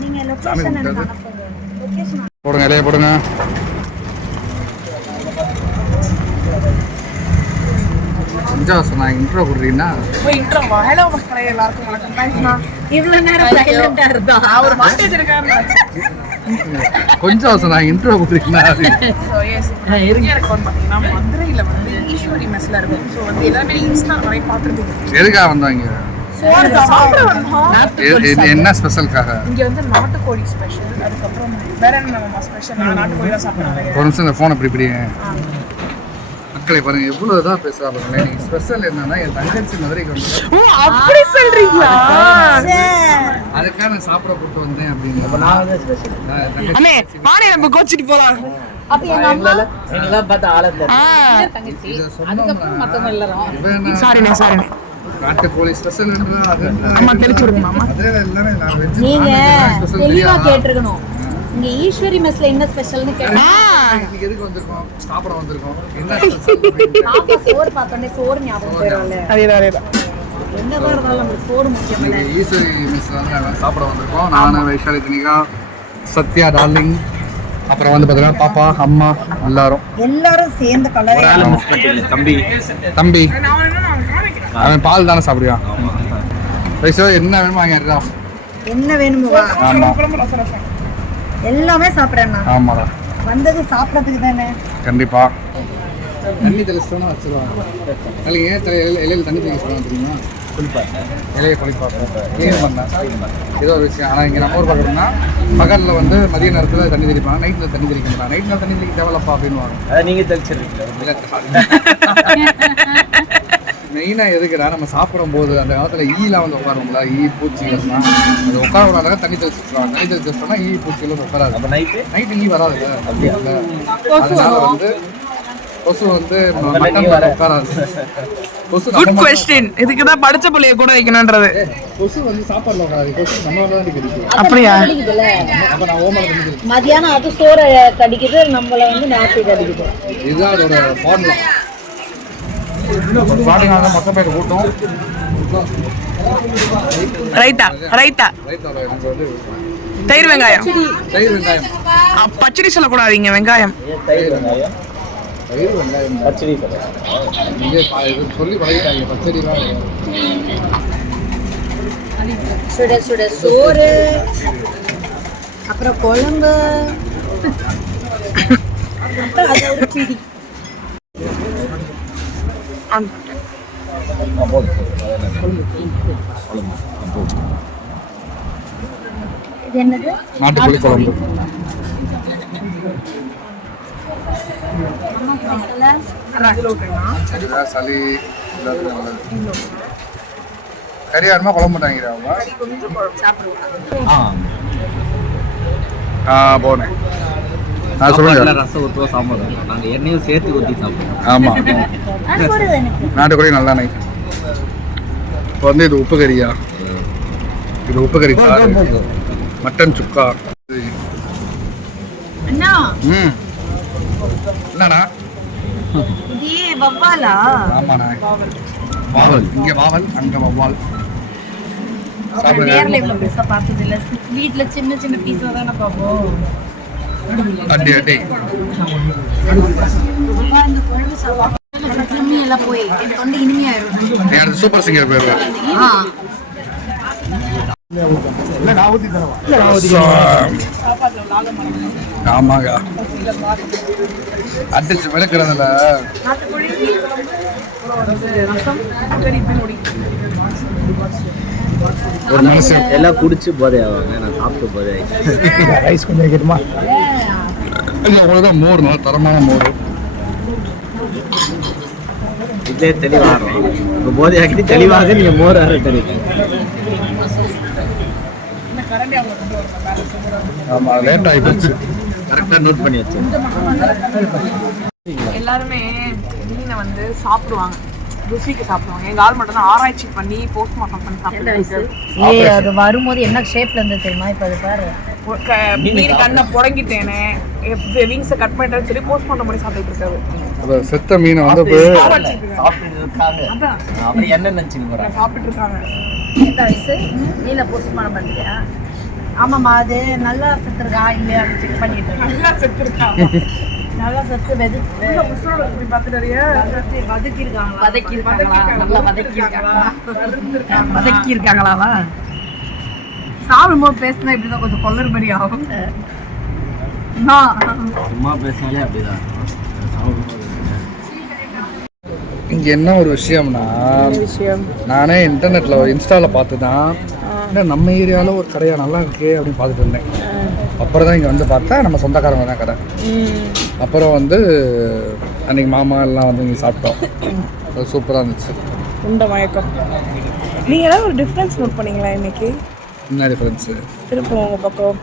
நீங்க லொகேஷன் எனக்கு அனுப்புங்க. லொகேஷன் போடுங்க, இலைய போடுங்க. இன்ட்ரோ கொடுறீங்கன்னா இன்ட்ரோவா? ஹலோ மக்களே, எல்லாருக்கும் வணக்கம். தேங்க்ஸ்ண்ணா. இவ்வளவு நேரம் சைலண்டா இருந்தா ஒரு வாண்டேஜ் இருக்காருன்னு கொஞ்சம் அவசரம் இன்ட்ரோ கொடுறீங்கன்னா எனக்கு வந்து பார்த்தீங்கன்னா மதுரையில் வந்து ஈஸ்வரி மெஸ்ல இருக்கும். ஸோ வந்து எல்லாமே இன்ஸ்டா நிறைய பார்த்துருப்பீங்க. எதுக்காக வந்தாங்க? என்ன ஸ்பெஷலுக்காக? இங்க வந்து நாட்டுக்கோழி ஸ்பெஷல், அதுக்கப்புறம் வேற என்ன ஸ்பெஷல்? நாட்டுக்கோழி தான் சாப்பிட்றாங்க. ஒரு நிமிஷம் இந்த ஃபோன் அப்படி இப்படி மக்களை பாருங்க, எவ்வளவு தான் பேசுறா பாருங்க. நீங்க ஸ்பெஷல் என்னன்னா என் தங்கச்சி மதுரைக்கு வந்து அப்படி சொல்றீங்களா? அதுக்காக நான் சாப்பிட கூட்டு வந்தேன் அப்படின்னு. அண்ணே பானை நம்ம கோச்சிட்டு போலாம். அப்ப எங்க அம்மா எங்கெல்லாம் பார்த்து ஆளந்த தங்கச்சி அதுக்கப்புறம் மத்தவங்க எல்லாரும் சாரிண்ணே சாரிண்ணே. நாட்டுக்கோழி ஸ்பெஷல் அம்மா தெளிச்சு விடுங்க மாமா. நீங்க தெளிவா கேட்டிருக்கணும். இங்க ஈஸ்வரி மெஸ்ல என்ன ஸ்பெஷல்னு கேட்டா இன்னைக்கு எதுக்கு வந்திருக்கோம்? சாப்பிட வந்திருக்கோம். என்ன பாப்பா சோறு பார்த்தோன்னே சோறு ஞாபகம் வரும்ல. அதேதான். என்னதான் இருந்தாலும் நமக்கு சோறு முக்கியம் இல்ல. ஈஸ்வரி மெஸ்ல வந்து நாங்கள் சாப்பிட வந்திருக்கோம். நான் வைஷாலி தினிகா, சத்யா டார்லிங், அப்புறம் வந்து பார்த்தீங்கன்னா பாப்பா, அம்மா எல்லாரும் சேர்ந்த கலரை தம்பி அவன் பால் தானே சாப்பிடுவான். வைஷோ என்ன வேணுமோ வாங்கிடுறா. என்ன வேணுமோ ஆமா எல்லாமே சாப்பிட்றேன். ஆமாடா, வந்தது சாப்பிட்றதுக்கு தானே. கண்டிப்பா. தண்ணி தெளிச்சுட்டோன்னா வச்சுருவாங்க. அதில் ஏன் இலையில் தண்ணி தெளிச்சுடுவாங்க தெரியுமா? இலையை க்ளீன் பண்ணேன் ஏதோ ஒரு விஷயம். ஆனால் இங்கே நம்ம ஊர் பார்க்குறோம்னா பகலில் வந்து மதிய நேரத்தில் தண்ணி தெளிப்பாங்க, நைட்டில் தண்ணி தெளிக்க மாட்டாங்க. நைட் நேரம் தண்ணி தெளிக்க தேவையில்லப்பா அப்படின்வாங்க. அதை நீங்கள் தெளிச்சிருக்கீங்க. மெயினாக எதுக்குடா, நம்ம சாப்பிடும் போது அந்த காலத்தில் ஈலாம் வந்து உட்காரும்ல, பூச்சிகள்லாம் அது உட்கார விடாத தண்ணி தெளிச்சு வச்சுருவாங்க. தண்ணி தெளிச்சு வச்சோம்னா பூச்சிகள் வந்து உட்காராது. அப்போ நைட்டு ஈ வராது. அப்படி இல்லை, அதனால வந்து கொசு வந்து உட்காராது. கொசு குட் क्वेश्चन. இதுக்கு தான் படிச்ச புள்ளைய கூட வைக்கணும்ன்றது. கொசு வந்து சாப்பாடுல உட்காராது. கொசு நம்மளால தான் கிடைக்கும். அப்படியா? அப்ப நான் ஓமல வந்து மதியானம் அது சோற கடிக்குது, நம்மள வந்து நாட்டு கடிக்குது. இதுதான் அதோட ஃபார்முலா. ஸ்டார்டிங்காக மொத்த பேர் கூட்டம் ரைட்டா தயிர் வெங்காயம் பச்சடி சொல்லக்கூடாதீங்க. வெங்காயம் பச்சடி சொல்லி பழகிட்டாங்க. பச்சடி சுட சுட சோறு, அப்புறம் குழம்பு, அதோட பிடி. இது என்னது? நாட்டுக்கோழி குழம்பு. சளி கறியாருமா குழம்பு மாட்டாங்கிறா போனேன். நான் சொல்லுங்க, ரசம் ஊற்றுவோம் சாப்பிடுவோம். நாங்கள் எண்ணெயும் சேர்த்து ஊற்றி சாப்பிடுவோம். ஆமாம், நாட்டுக்கோழி நல்லா நை. இப்போ வந்து இது உப்பு கறியா? இது உப்பு கறி சாறு, மட்டன் சுக்கா. அண்ணா என்னண்ணா? இது வவ்வாலா? ஆமாண்ணா, வாவல். இங்கே வாவல், அங்கே வவ்வால். நேர்ல இவ்வளவு பெருசா பார்த்தது இல்ல. வீட்டுல சின்ன சின்ன பீஸா தானே பார்ப்போம். அடி அடி எல்லாம் போய் என் தொண்டை இனிமையாயிரும். அடுத்து சூப்பர் சிங்கர் போயிருவேன். ஆமாங்க, அடிச்சு விளக்குறதுல ஒரு மனுஷன் எல்லாம் குடிச்சு போதே ஆவாங்க. நான் சாப்பிட்டு போதே ரைஸ் கொஞ்சம் வைக்கணுமா? இல்லை, அவ்வளோதான். மோர் நல்லா தரமான மோர். இதே தெளிவாக இப்போ போதை ஆக்கிட்டு தெளிவாக நீங்கள் மோர் ஆற தெரியும். ஆமாம், லேட் ஆகிடுச்சு. கரெக்டாக நோட் பண்ணி வச்சு. எல்லாருமே மீனை வந்து சாப்பிடுவாங்க, ருசிக்கு சாப்பிடுவாங்க. எங்க ஆள் மட்டும் தான் ஆராய்ச்சி பண்ணி போஸ்ட்மார்ட்டம் பண்ணி சாப்பிடுவாங்க. அது வரும்போது என்ன ஷேப்ல இருந்து தெரியுமா? இப்ப அது பாரு, மீன் கண்ணை புடங்கிட்டேனே, விங்ஸை கட் பண்ணிட்டேன்னு சொல்லி போஸ்ட்மார்ட்டம் பண்ணி சாப்பிட்டு இருக்காரு. செத்த மீனை வந்து சாப்பிட்டு இருக்காங்க. அப்புறம் என்ன நினைச்சுக்க போறாங்க? சாப்பிட்டு இருக்காங்க. எந்த வயசு நீல போஸ்ட்மார்ட்டம் பண்ணிட்டியா? ஆமாம்மா, அது நல்லா செத்துருக்கா இல்லையா செக் பண்ணிட்டு இருக்கேன். நல்லா செத்துருக்காங்க. நல்லா செத்து உசுரோட இப்படி பார்த்துட்டு வதக்கியிருக்காங்களா? நல்லா வதக்கியிருக்காங்களாவா? சாப்பிடும்போது பேசினா இப்படிதான் கொஞ்சம் கொல்லறுபடி ஆகும். சும்மா பேசினாலே அப்படிதான். இங்க என்ன ஒரு விஷயம்னா, நானே இன்டர்நெட்ல இன்ஸ்டால பார்த்து தான் நம்ம ஏரியாவில் ஒரு கடையா நல்லா இருக்கே அப்படின்னு பார்த்துட்டு இருந்தேன். அப்புறம் தான் இங்கே வந்து பார்த்தா நம்ம சொந்தக்காரங்க தான் கடை. அப்புறம் வந்து அன்னைக்கு மாமா எல்லாம் வந்து இங்கே சாப்பிட்டோம். அது சூப்பராக இருந்துச்சு. உண்ட மயக்கம். நீங்க ஏதாவது ஒரு டிஃபரன்ஸ் நோட் பண்ணீங்களா இன்னைக்கு? என்ன டிஃபரன்ஸு? திருப்பம் உங்க பக்கம்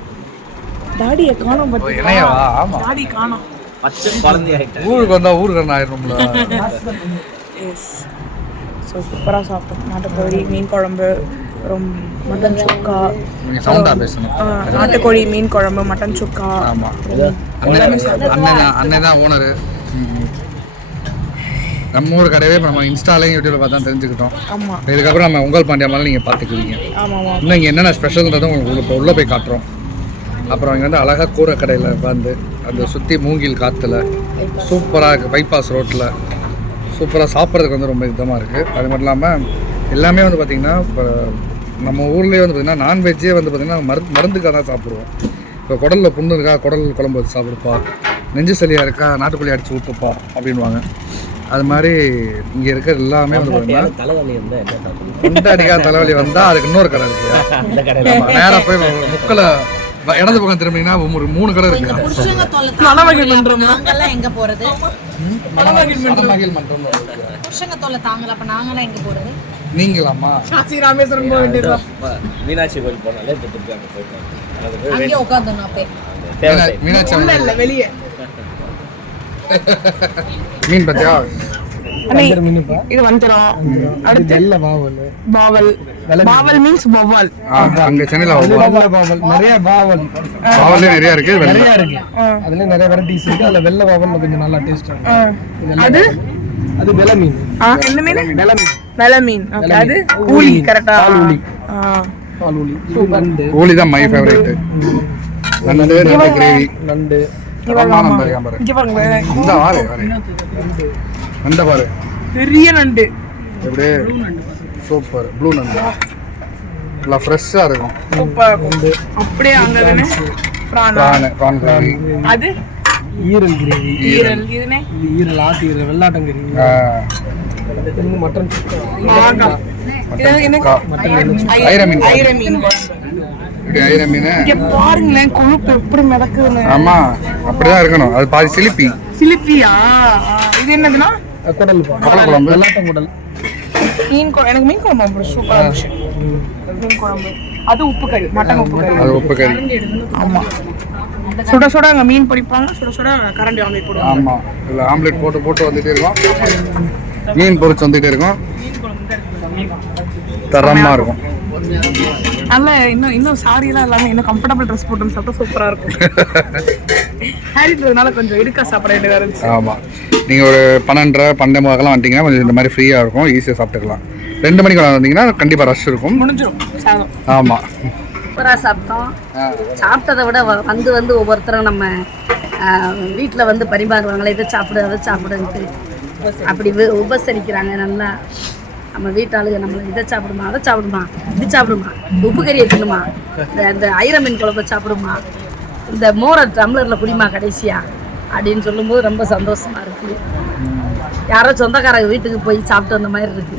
தாடியை காணோம். என்னையா? ஆமாம், தாடி காணோம். பச்சை குழந்தை ஆகிட்டேன். ஊருக்கு வந்தால் ஊருக்கு ஆயிடும்ல. எஸ். ஸோ சூப்பராக சாப்பிட்டோம். நாட்டுக்கோழி மீன் குழம்பு, அப்புறம் மட்டன் சுக்கா. நீங்கள் சவுண்டாக பேசணும். நாட்டுக்கோழி மீன் குழம்பு, மட்டன் சுக்கா. ஆமாம், அண்ணன் தான் ஓனரு. நம்ம ஊர் கடையே இப்போ நம்ம இன்ஸ்டாலையும் யூடியூப்ல பார்த்தா தெரிஞ்சுக்கிட்டோம். ஆமாம். இதுக்கப்புறம் நம்ம உங்கள் பாண்டியா மாதிரி நீங்கள் பார்த்துக்குவீங்க. ஆமாம். இன்னும் இங்கே என்னென்ன ஸ்பெஷல்ன்றதும் உங்களுக்கு இப்போ உள்ளே போய் காட்டுறோம். அப்புறம் இங்கே வந்து அழகாக கூரை கடையில் உட்காந்து அந்த சுற்றி மூங்கில் காற்றுல சூப்பராக இருக்குது. பைபாஸ் ரோட்டில் சூப்பராக சாப்பிட்றதுக்கு வந்து ரொம்ப இதமாக இருக்குது. அது மட்டும் இல்லாமல் எல்லாமே வந்து பார்த்திங்கன்னா இப்போ நம்ம ஊர்லேயே வந்து பார்த்திங்கன்னா நான்வெஜ்ஜே வந்து பார்த்திங்கன்னா மருந்துக்காக தான் சாப்பிடுவோம். இப்போ குடலில் புண்ணு இருக்கா, குடல் குழம்பு வச்சு சாப்பிடுப்பா, நெஞ்சு சளியாக இருக்கா, நாட்டுக்கோழி அடித்து ஊற்றுப்பா அப்படின்வாங்க. அது மாதிரி இங்கே இருக்கிற எல்லாமே வந்து பார்த்திங்கன்னா தலைவலி வந்து என்ன சாப்பிடுவோம்? கொண்டாடிக்கா தலைவலி வந்தால் அதுக்கு இன்னொரு கடை இருக்குது. அந்த கடையில் நேராக போய் முக்கில் இடது பக்கம் திரும்பிங்கன்னா ஒரு 3 கடை இருக்கு. மணமகிழ் மன்றம் நாங்கெல்லாம் எங்க போறது? மணமகிழ் மன்றம் புருஷங்க தொல்லை தாங்கல, அப்ப நாங்கெல்லாம் எங்க போறது? நீங்களாமா? காசி ராமேஸ்வரம் போக வேண்டியதுதான். மீனாட்சி கோயில் போனாலே திருப்பி அங்கே போயிட்டு அங்கே உட்காந்துடணும். அப்பே மீனாட்சி உள்ள இல்ல, வெளியே. மீன் பத்தியா? இது வஞ்சரம். அடுத்து வெள்ளை பாவல். பாவல். பாவல் மீன்ஸ் பவால். அங்க சென்னையில பாவல் நிறைய பாவல் பாவலே நிறைய இருக்கு. நிறைய இருக்கு. அதுல நிறைய வெரைட்டிஸ் இருக்கு. அதுல வெள்ளை பாவல் கொஞ்சம் நல்லா டேஸ்டா இருக்கு. அது அது வெள்ளை மீன். என்ன மீன்? வெள்ளை மீன். வெள்ளை மீன். ஓகே. அது ஊளி. கரெக்ட்டா? ஊளி. பால் ஊளி. நண்டு. ஊளி தான் மை ஃபேவரட். நண்டு கிரேவி. நண்டு. இங்க பாருங்க. இந்த வாரு நண்ட பாரு, பெரிய நண்டு. எப்படி சூப்பர் ப்ளூ நண்டு. நல்லா ஃப்ரெஷ்ஷாக இருக்கும். சூப்பர் நண்டு. அப்படியே அங்க தானே ப்ரான் கிரேவி. அது ஈரல் கிரேவி. ஈரல். இதுனே இது ஈரல் ஆட்டு ஈரல் வெள்ளாட்டங்கறி. மட்டன் சுக்கா. ஐர மீன். ஐர மீன். இப்படி ஐர மீன். இங்க பாருங்களேன் கொழுப்பு எப்படி மிதக்குதுன்னு. ஆமா, அப்படிதான் இருக்கணும். அது பாதி சிலிப்பி. சிலிப்பியா? இது என்னதுன்னா குடல் குழம்பு. வெள்ளாட்டம் குடல். மீன் குழம்பு. எனக்கு மீன் குழம்பு ரொம்ப சூப்பரா இருந்துச்சு. மீன் குழம்பு. அது உப்பு கறி, மட்டன் உப்பு கறி. அது உப்பு கறி. ஆமா. சுட சுட அங்க மீன் பொரிப்பாங்க, சுட சுட கரண்டி ஆம்லெட் போடுவாங்க. ஆமா, இல்ல ஆம்லெட் போட்டு வந்துட்டே இருக்கும். மீன் பொரிச்சு வந்துட்டே இருக்கும். தரமா இருக்கும். நல்ல இன்னும் சாரி எல்லாம் இல்லாம இன்னும் கம்ஃபர்டபுள் ட்ரெஸ் போட்டு சாப்பிட்டா சூப்பரா இருக்கும். ஹேரிட்றதுனால கொஞ்சம் இடுக்கா சாப்பிட வேண்டியதா இருந்துச்சு. ஆமா, நீங்க ஒரு 12:30 வந்துட்டீங்கன்னா கொஞ்சம் இந்த மாதிரி ஃப்ரீயா இருக்கும், ஈஸியா சாப்பிட்டுக்கலாம். 2 மணிக்கு வந்தீங்கன்னா கண்டிப்பா ரஷ் இருக்கும். முடிஞ்சிடும் சாதம். ஆமா, சூப்பராக சாப்பிட்டோம். சாப்பிட்டதை விட வந்து ஒவ்வொருத்தரும் நம்ம வீட்டில் வந்து பரிமாறுவாங்களே, இதை சாப்பிடு அதை சாப்பிடுன்ட்டு அப்படி உபசரிக்கிறாங்க. நல்லா நம்ம வீட்டாளுங்க நம்மளை இதை சாப்பிடுமா, அதை சாப்பிடுமா, இது சாப்பிடுமா, உப்பு கறியை தின்னுமா, இந்த ஐர மீன் குழம்பை சாப்பிடுமா, இந்த மோரை டம்ளரில் குடிமா கடைசியா அப்படின்னு சொல்லும்போது ரொம்ப சந்தோஷமா இருக்குது. யாரோ சொந்தக்காரங்க வீட்டுக்கு போய் சாப்பிட்டு வந்த மாதிரி இருக்கு.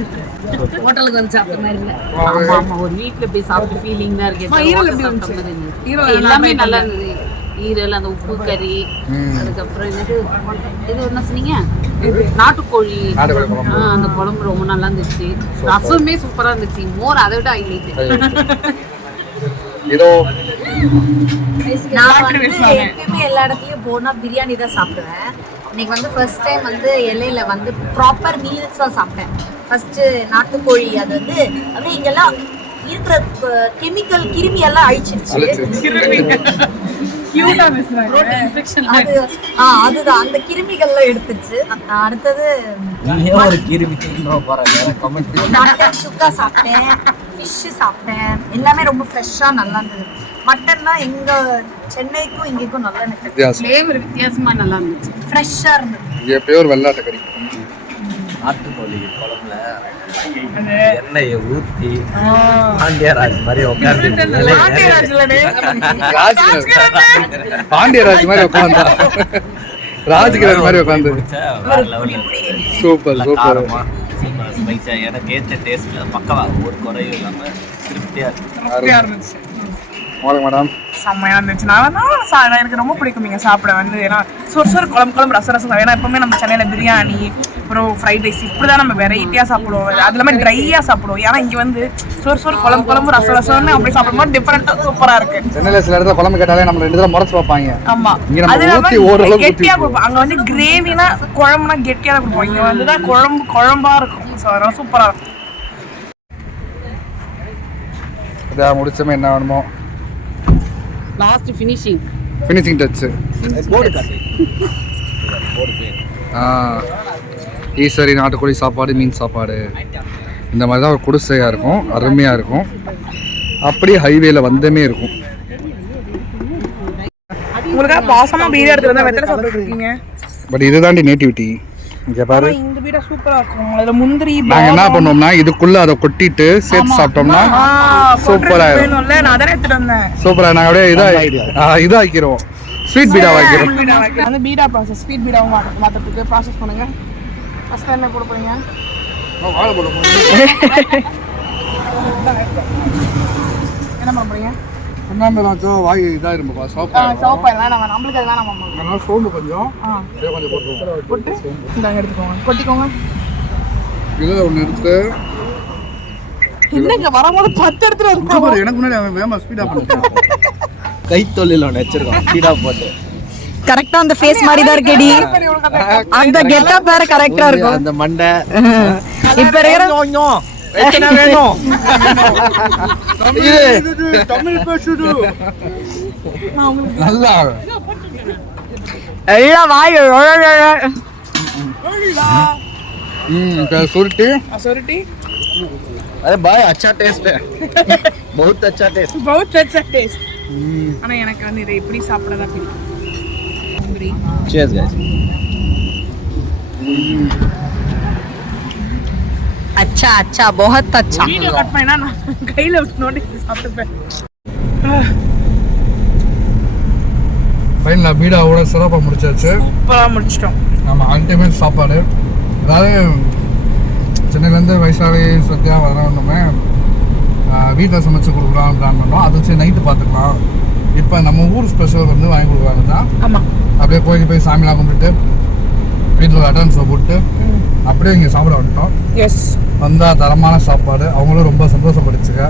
ஹோட்டலுக்கு வந்து சாப்பிட்ட மாதிரி இல்லை. ஆமா, ஒரு வீட்ல போய் சாப்பிட்ட ஃபீலிங் தான் இருக்கு. ஈரல் எப்படி இருந்துச்சு? எல்லாமே நல்லா இருந்தது. ஈரல், அந்த உப்பு கறி, அதுக்கப்புறம் இது என்ன சொன்னீங்க, நாட்டுக்கோழி, அந்த குழம்பு ரொம்ப நல்லா இருந்துச்சு. ரசமே சூப்பரா இருந்துச்சு. மோர் அதை விட ஹைலைட். நான் வந்து எப்பயுமே எல்லா இடத்துலயும் போனா பிரியாணி தான் சாப்பிடுவேன். இன்னைக்கு வந்து ஃபர்ஸ்ட் டைம் வந்து எல்லையில வந்து ப்ராப்பர் மீல்ஸ் தான் சாப்பிட்டேன். ஃபர்ஸ்ட் நாட்டுக்கோழி, அது வந்து அப்படியே இங்கெல்லாம் இருக்கிற கெமிக்கல் கிருமி எல்லாம் அழிச்சிருச்சு. கியூட்டா பேசுறாங்க. அதுதான் அந்த கிருமிகள்லாம் எடுத்துச்சு. அடுத்தது ஒரு கிருமி கமெண்ட் மட்டன் சுக்கா சாப்பிட்டேன், ஃபிஷ் சாப்பிட்டேன். எல்லாமே ரொம்ப ஃப்ரெஷ்ஷா நல்லா இருந்தது. மட்டன்னா எங்க சென்னைக்கும் இங்கேக்கும் நல்லா எனக்கு ஃப்ளேவர் வித்தியாசமா நல்லா இருந்துச்சு. ஃப்ரெஷ்ஷா இருந்தது. இங்கே பியூர் வெள்ளாட்டு கறி. நாட்டுக்கோழி குழம்புல எண்ணெயை ஊத்தி பாண்டியராஜ் மாதிரி உட்காந்து பாண்டியராஜ் மாதிரி உட்காந்தா ராஜ்கிரண் மாதிரி உட்காந்து சூப்பர் சூப்பர். ஸ்பைஸா எனக்கு ஏற்ற டேஸ்ட்ல பக்கவா ஒரு குறையும் இல்லாம திருப்தியா இருந்துச்சு. மேடம் செம்மையா இருந்துச்சு. நான் எனக்கு ரொம்ப பிடிக்கும் இங்க சாப்பிட வந்து. ஏன்னா சோறு குழம்பு ரசம். ஏன்னா எப்பவுமே நம்ம சென்னையில பிரியாணி அப்புறம் ஃப்ரைட் ரைஸ் இப்படிதான் நம்ம வெரைட்டியா சாப்பிடுவோம். அது இல்லாமல் ட்ரையா சாப்பிடுவோம். ஏன்னா இங்க வந்து சோறு குழம்பு ரசம்னு அப்படி சாப்பிடும்போது டிஃபரெண்டா சூப்பரா இருக்கு. சென்னையில சில இடத்துல குழம்பு கேட்டாலே நம்ம 2 தடவை முறைச்சு பார்ப்பாங்க. ஆமா, அது இல்லாம கெட்டியா கொடுப்போம். அங்க வந்து கிரேவினா குழம்புனா கெட்டியா தான் கொடுப்போம். இங்க வந்துதான் குழம்பா இருக்கும். ஸோ அதெல்லாம் சூப்பரா இருக்கும். இதா முடிச்சமே என்ன வேணுமோ லாஸ்ட் ஃபினிஷிங் டச். போர்டு காட்டு ஈஸ்வரி நாட்டுக்கோழி சாப்பாடு, மீன் சாப்பாடு இந்த மாதிரி தான் ஒரு குடிசையாக இருக்கும். அருமையாக இருக்கும். அப்படியே ஹைவேல வந்தமே இருக்கும். உங்களுக்காக பாசமா பீடா எடுத்துட்டு வந்தா வெத்தலை சாப்பிட்டு இருக்கீங்க. பட் இதுதாண்டி நேட்டிவிட்டி. இங்கே பாரு, இந்த பீடா சூப்பரா இருக்கும். அதுல முந்திரி நாங்கள் என்ன பண்ணோம்னா இதுக்குள்ள அதை கொட்டிட்டு சேர்த்து சாப்பிட்டோம்னா சூப்பராக இருக்கும். நான் அதான் எடுத்துட்டு வந்தேன். சூப்பராக நாங்கள் அப்படியே இதாக்கிடுவோம். ஸ்வீட் பீடா வைக்கிறோம். அந்த பீடா ப்ராசஸ் ஸ்வீட் பீடாவும் மாற்றத்துக்கு ப்ராசஸ் பண்ணுங்க. ஃபர்ஸ்ட் என்ன போட போறீங்க? என்ன பண்ண போறீங்க? வாய் இதாக இருப்பா சோப்பா எல்லாம் நம்மளுக்கு அதெல்லாம் நம்ம சோம்பு கொஞ்சம் போட்டு இந்தாங்க எடுத்துக்கோங்க, கொட்டிக்கோங்க. இதில் ஒன்று எடுத்து என்னங்க வரும்போது 10 எடுத்துட்டு வந்து எனக்கு முன்னாடி அவன் வேமா ஸ்பீடாக பண்ணிட்டான். கைத்தொழில் ஒன்று வச்சிருக்கோம் ஸ்பீடா போட்டு. கரெக்டா அந்த ஃபேஸ் மாதிரி தான் இருக்கேடி. அந்த கெட்டப் வேற கரெக்டா இருக்கும். அந்த மண்டை இப்ப இருக்கிற எத்தனை வேணும் தமிழ் பேசுது நல்லா எல்லாம் வாய் சுருட்டி சொருட்டி. अरे भाई अच्छा टेस्ट है बहुत अच्छा टेस्ट ஆனா எனக்கு வந்து இதை இப்படி சாப்பிட தான் பிடிக்கும். cheers guys अच्छा अच्छा बहुत अच्छा. வீடியோ கட் பண்ணா நான் கையில விட்டு நோண்டி சாப்பிட்டுப்பேன். ஃபைனலாக பீடாவோட சிறப்பாக முடிச்சாச்சு. சூப்பரா முடிச்சிட்டோம். நம்ம அல்டிமேட் சாப்பாடு. அதாவது சென்னையிலேருந்து வைசாலி சத்யா வரணுமே வீட்டில் சமைச்சு கொடுக்குறான்னு பிளான் பண்ணோம். அதை வச்சு நைட்டு பார்த்துக்கலாம். இப்போ நம்ம ஊர் ஸ்பெஷல் வந்து வாங்கி கொடுக்குறாங்க தான். ஆமாம், அப்படியே கோயிலுக்கு போய் சாமிலாம் கும்பிட்டு வீட்டில் அட்வான்ஸை போட்டு அப்படியே இங்கே சாப்பிட வந்துட்டோம். எஸ், வந்தால் தரமான சாப்பாடு. அவங்களும் ரொம்ப சந்தோஷப்படுச்சுங்க.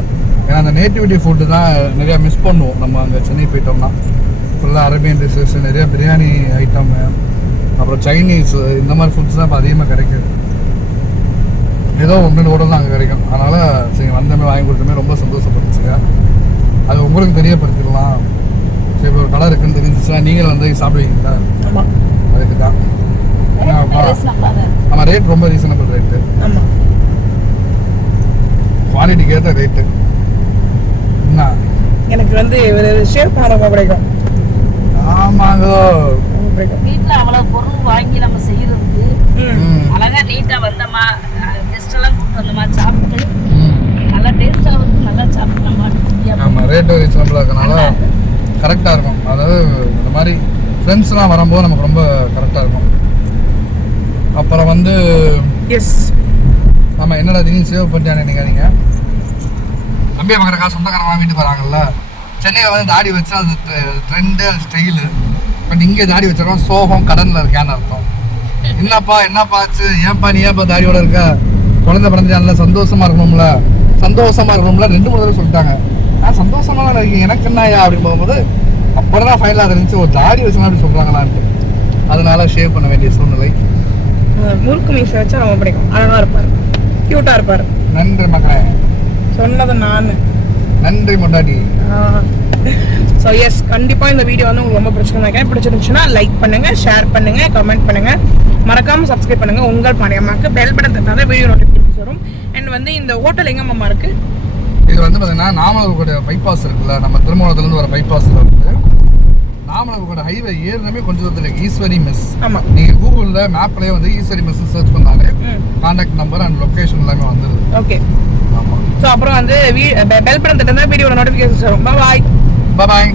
ஏன்னா அந்த நேட்டிவிட்டி ஃபுட்டு தான் நிறையா மிஸ் பண்ணுவோம் நம்ம அங்கே சென்னை போயிட்டோம்னா. ஃபுல்லாக அரேபியன் டிஷ்ஷஸ், நிறையா பிரியாணி ஐட்டமு, அப்புறம் சைனீஸ் இந்த மாதிரி ஃபுட்ஸ் தான் இப்போ அதிகமாக கிடைக்குது. ஏதோ 1-2 ஹோட்டல் தான் அங்கே கிடைக்கும். அதனால் சரி வந்தமே வாங்கி கொடுத்தமே ரொம்ப சந்தோஷப்படுச்சுங்க. அது உங்களுக்கு தெரியப்படுத்திடலாம். சரி இப்போ ஒரு கடை இருக்குன்னு தெரிஞ்சிச்சுன்னா நீங்களும் வந்து சாப்பிடுவீங்களா? அதுக்கு தான். ஆமாம், ரேட் ரொம்ப ரீசனபிள் ரேட்டு. ஆமாம், குவாலிட்டிக்கு ஏற்ற ரேட்டு. என்ன எனக்கு வந்து ஒரு ஷேர் பண்ண ரொம்ப பிடிக்கும். ஆமாங்க, வீட்டுல அவ்வளவு பொருள் வாங்கி நம்ம செய்யறதுக்கு அழகா நீட்டா வந்தோமா, கெஸ்ட் எல்லாம் கூப்பிட்டு வந்தோமா, சாப்பிட்டு நல்லா டேஸ்டா வந்து நல்லா சாப்பிடலாமா. ஆமாம், ரேட்டு ரீசனபிளாக இருக்கனால கரெக்டாக இருக்கும். அதாவது இந்த மாதிரி ஃப்ரெண்ட்ஸ்லாம் வரும்போது நமக்கு ரொம்ப கரெக்டாக இருக்கும். அப்புறம் வந்து எஸ், நம்ம என்னடா திடீர்னு சேவ் பண்ணிட்டானே நினைக்காதீங்க. நம்பியை பார்க்குறக்கா சொந்தக்காரங்களாம் வீட்டுக்கு வராங்கல்ல. சென்னையில் வந்து தாடி வச்சா அது ட்ரெண்டு, ஸ்டைலு. பட் இங்கே தாடி வச்சிருக்கோம் சோகம் கடனில் இருக்கான்னு அர்த்தம். என்னப்பா ஆச்சு, ஏன்ப்பா நீ ஏன்ப்பா தாடியோட இருக்க, குழந்தை பிறந்துட்டான்ல, சந்தோஷமா இருக்கணும்ல 2-3 தடவை சொல்லிட்டாங்க. நான் சந்தோஷமா தான் இருக்கேன், எனக்கு என்னயா அப்படின்னு போகும்போது அப்புறம் தான் ஃபைனலாக இருந்துச்சு ஒரு தாடி வச்சுனா அப்படி சொல்கிறாங்களான்ட்டு. அதனால ஷேவ் பண்ண வேண்டிய சூழ்நிலை. முறுக்கு மீசை வச்சா ரொம்ப பிடிக்கும். அழகா இருப்பார், கியூட்டா இருப்பார். நன்றி மகளே, சொன்னது நான். நன்றி மொண்டாடி. ஸோ எஸ் கண்டிப்பாக இந்த வீடியோ வந்து உங்களுக்கு ரொம்ப பிடிச்சிருந்தேன். பிடிச்சிருந்துச்சுன்னா லைக் பண்ணுங்க, ஷேர் பண்ணுங்க, கமெண்ட் பண்ணுங்க, மறக்காம சப்ஸ்கிரைப் பண்ணுங்க. உங்கள் பாண்டியம்மாக்கு பெல் பட்டன் தந்தால் வீடியோ நோட்டிஃபிகேஷன்ஸ் வரும். அண்ட் வந்து இந்த ஹோட்டல் எங்க மாமா இருக்கு? இது வந்து பார்த்தீங்கன்னா நாமக்கல் பைபாஸ் இருக்குல்ல, நம்ம திருமணத்துலேருந்து வர பைபாஸில் வந்து நாமக்கல் ஹைவே ஏறினமே கொஞ்சம் தூரத்தில் ஈஸ்வரி மெஸ். ஆமாம், நீங்கள் கூகுளில் மேப்லேயே வந்து ஈஸ்வரி மெஸ் சர்ச் பண்ணாலே கான்டாக்ட் நம்பர் அண்ட் லொக்கேஷன் எல்லாமே வந்துடுது. ஓகே. ஆமாம். ஸோ அப்புறம் வந்து பெல் பட்டன் தந்தால் வீடியோட நோட்டிஃபிகேஷன்ஸ் வரும். பாய். பாய்.